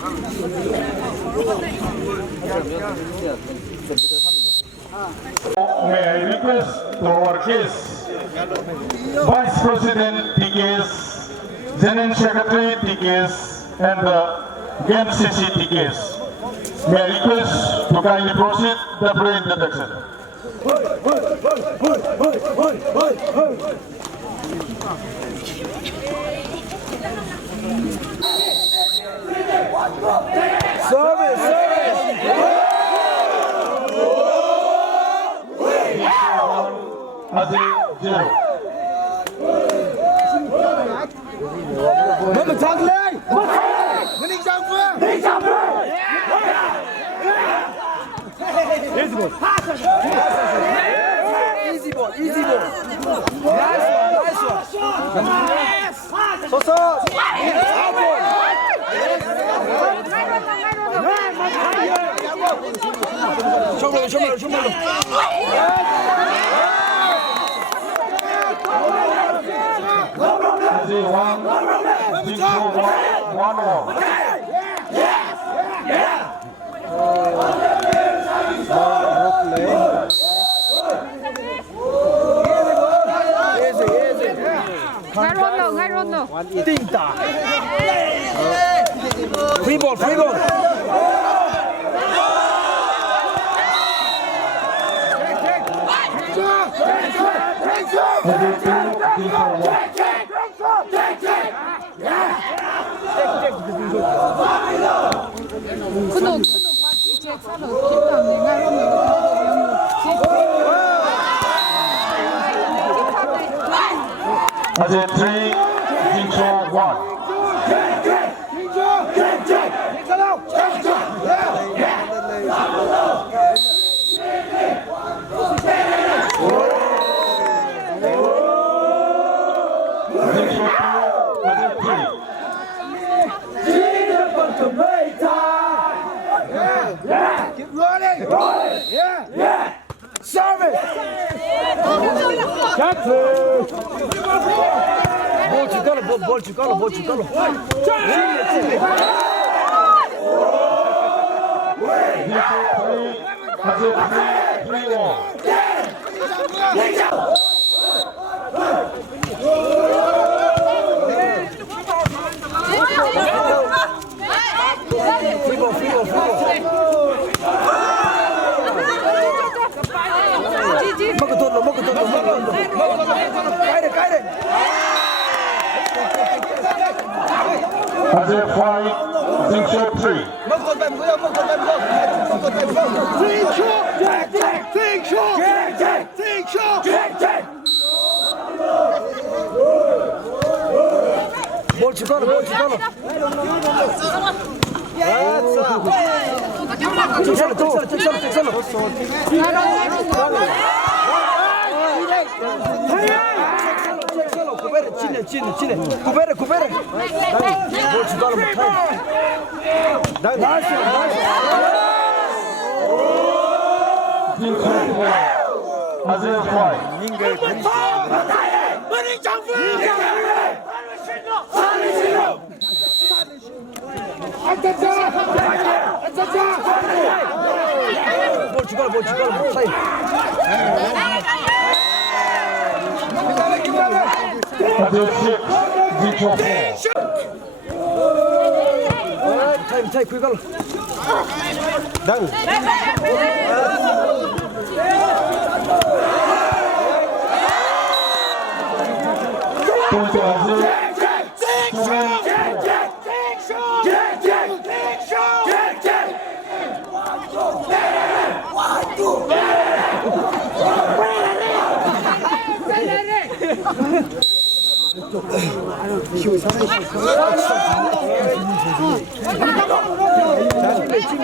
May I request to our guests, Vice President TKS, General Secretary TKS, and the GMCC TKS. May I request to kindly proceed the pre-introduction. Service! Azim Zero. Mình thắng lên! Mình đi sang phương! Đi sang phương! Easy ball! Easy ball! Easy ball! Nice one! Nice one! 서서! 정말로! Ngay rondo. 띵다. 프리볼. 그놈 바퀴 제 차로 김남네 ngay rondo. Azim 3, Jincho 1. Keep running! Yeah! Service! 뭘 줄까로. Azim 3, 먹고 돌로. 가이래. Azim 5, Jincho 3. 먹고 닮고. 뭘 줄까로. 잭살로. 구베르 찌네. 구베르. 뭘 줄까로 못해. 나이스. Jincho 4. Azim 5. 뭘 줄까로 못해. Azim 6, Jincho 4. 타임 구이갈로. Point to Azim.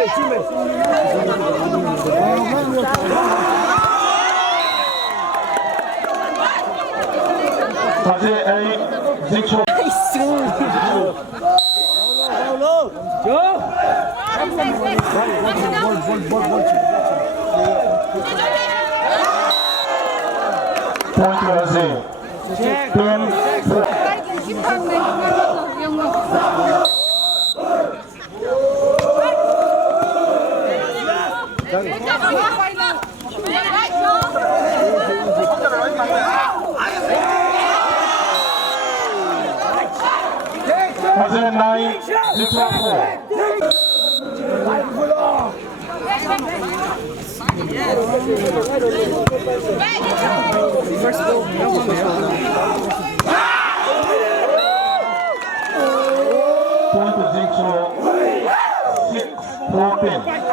찜해. Azim 8, Jincho. Point to Azim. 10, 4. 심판네 영어. Hazard 9, 614. Point to Zixo 6-14.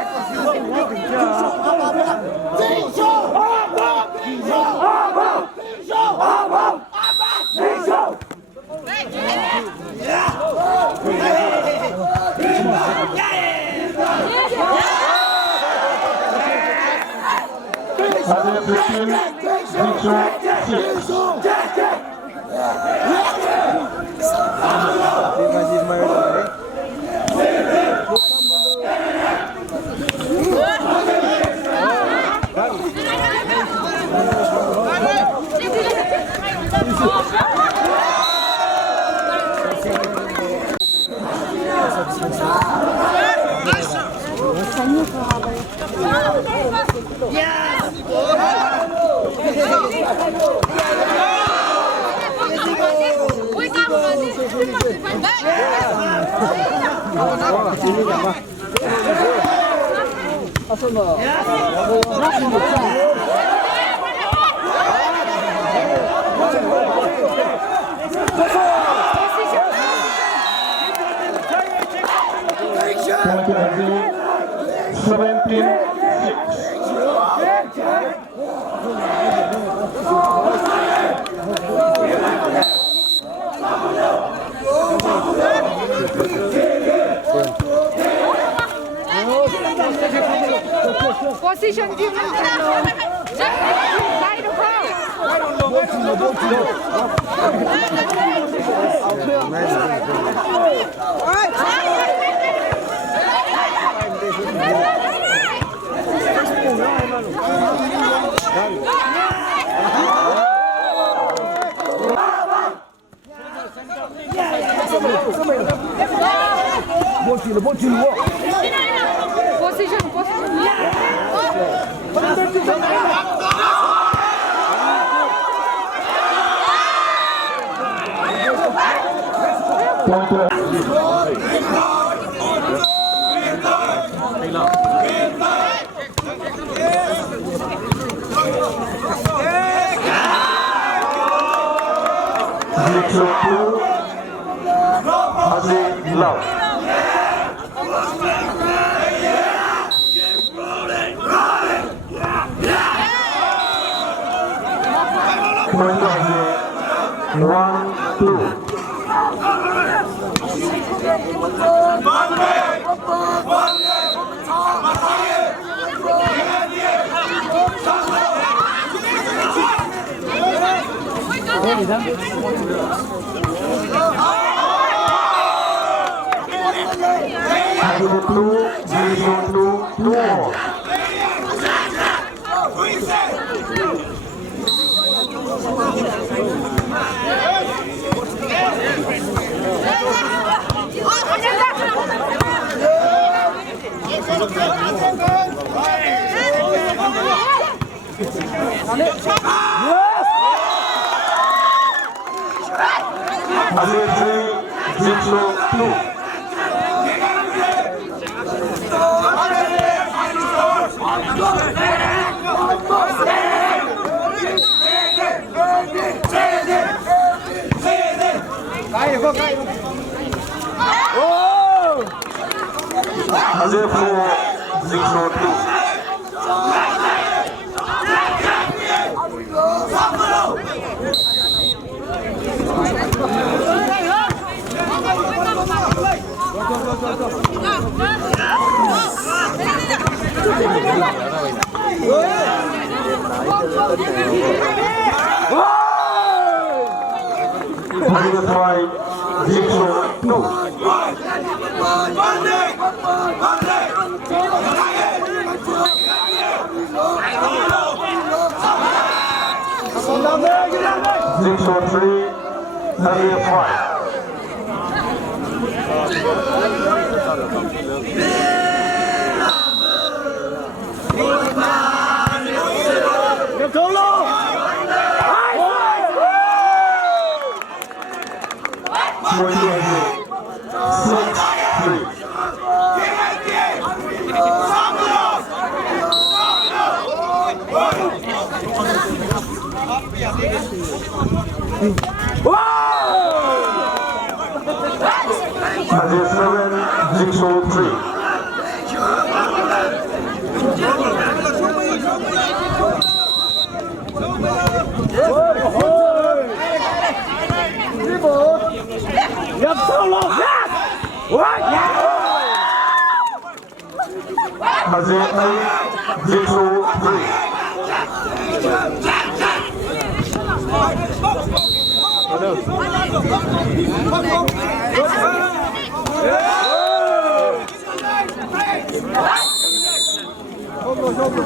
Hazard 15, Zixo 6. Point to Hazard 17, 6. Position team. Side Point to Zixo 2, Hazard Love. Point to Hazard 1, 2. Hazard 2, Zixo 2, 2 more. Hazard 3, Zixo 2. Hazard 4, Zixo 2. Hazard 5, Zixo 2. Zixo 3, Hazard 5. Point to Hazard Azir 7, Jigsaw 3. Azir 8, Jigsaw 3.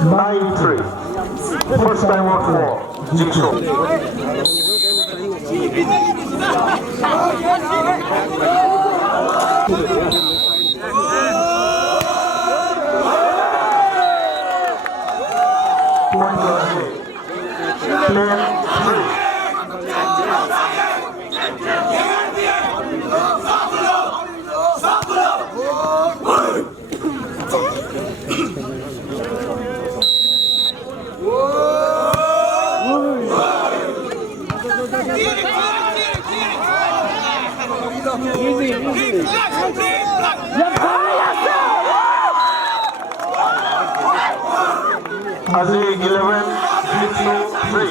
Nine three. First time out for Jigsaw. Point to Azir. 10-3. Azir 11, Jigsaw 3.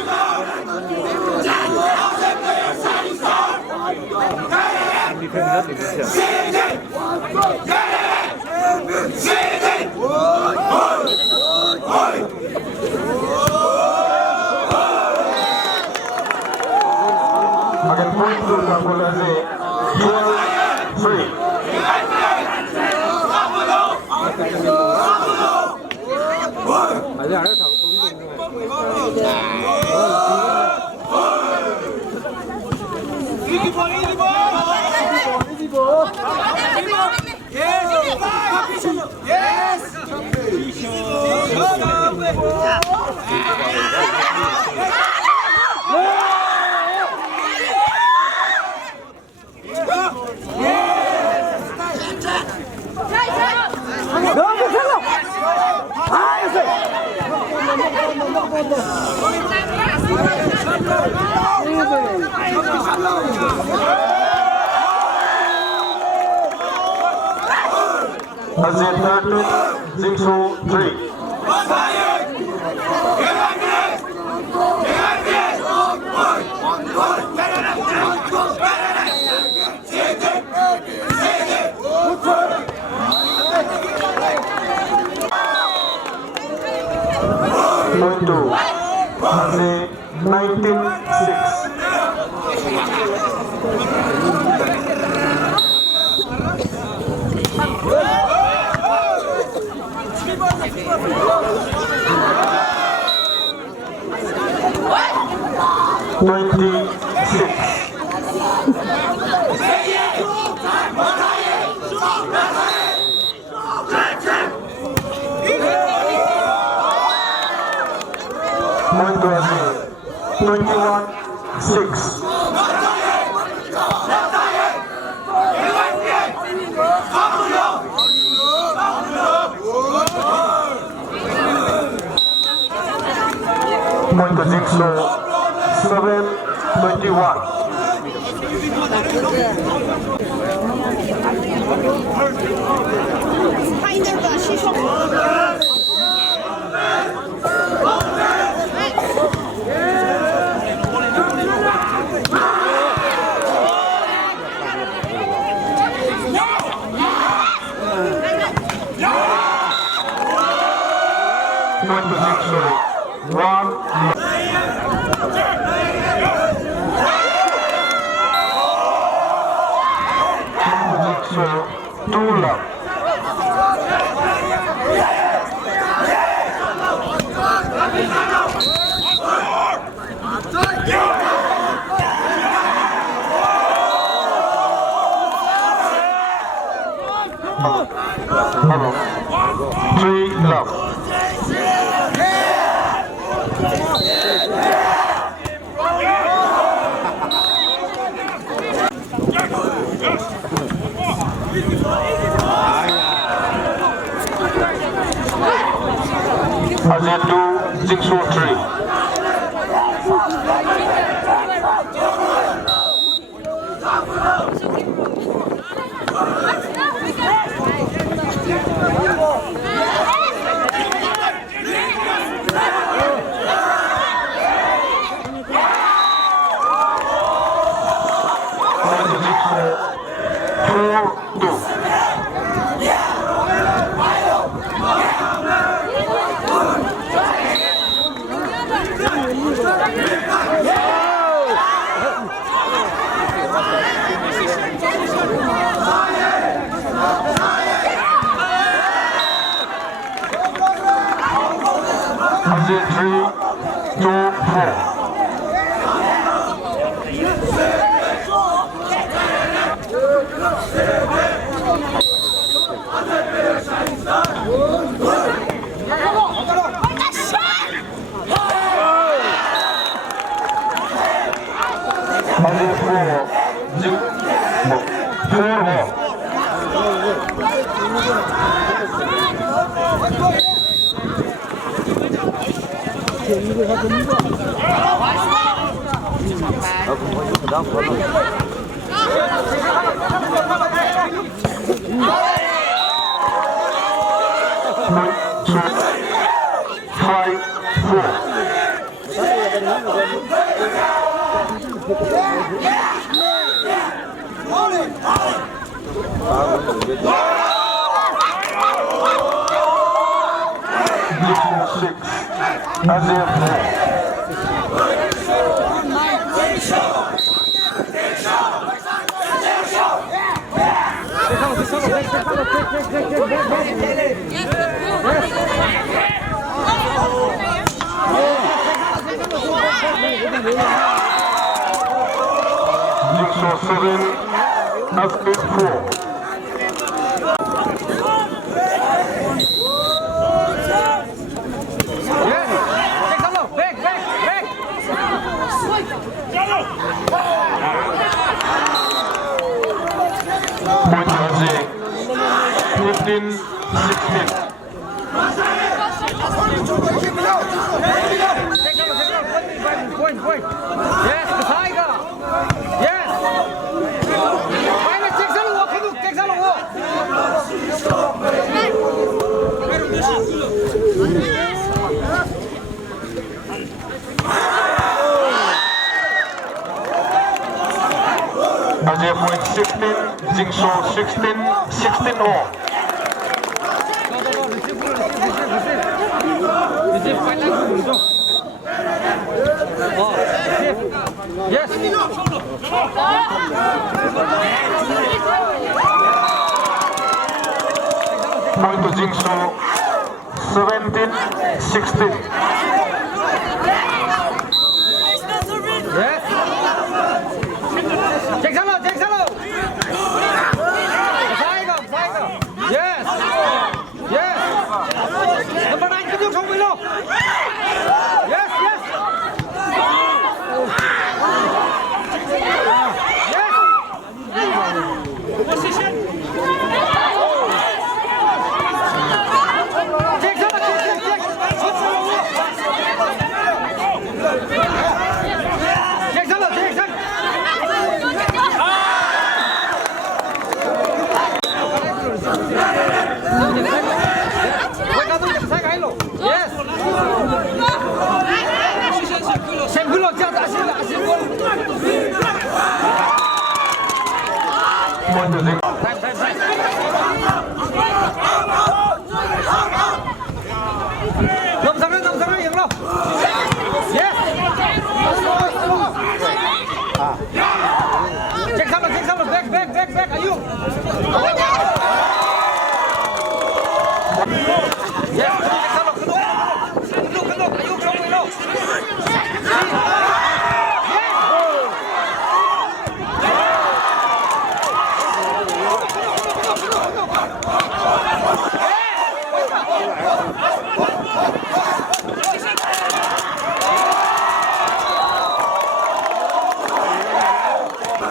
Again, point to Kapul Azir 12-3. Azir 13, Jigsaw 3. Point to Azir 19-6. Point to Azir 21-6. Point to Jigsaw 7-21. Point to Jigsaw 1. So, 2 love. Hello. 3 love. Azir 2, Jigsaw 3. Brazil 3-4. Brazil point 16, Jingso 16, 16 all. Yes. Point to Jingso 17, 16. Yes. Check Salo. Yes. Yes. Number 9, can you come below? Yes. Position. Check Salo. Yes. Sembulo jatuh asyik. Nom sampai yang lo. Yes. Cek sama, back, ayo. Yes, cek sama, kedua, ayo, coba lo.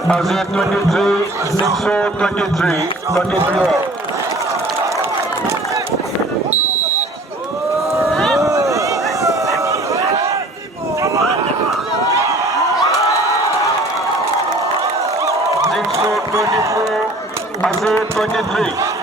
Brazil 23, Jingso 23, 23. Jingso 24, Brazil 23.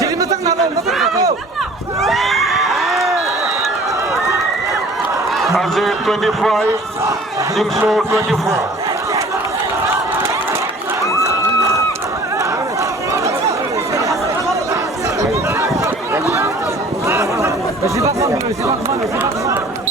Sini metang nabo. 25, Jingsu 24. Sibak man, sibak man.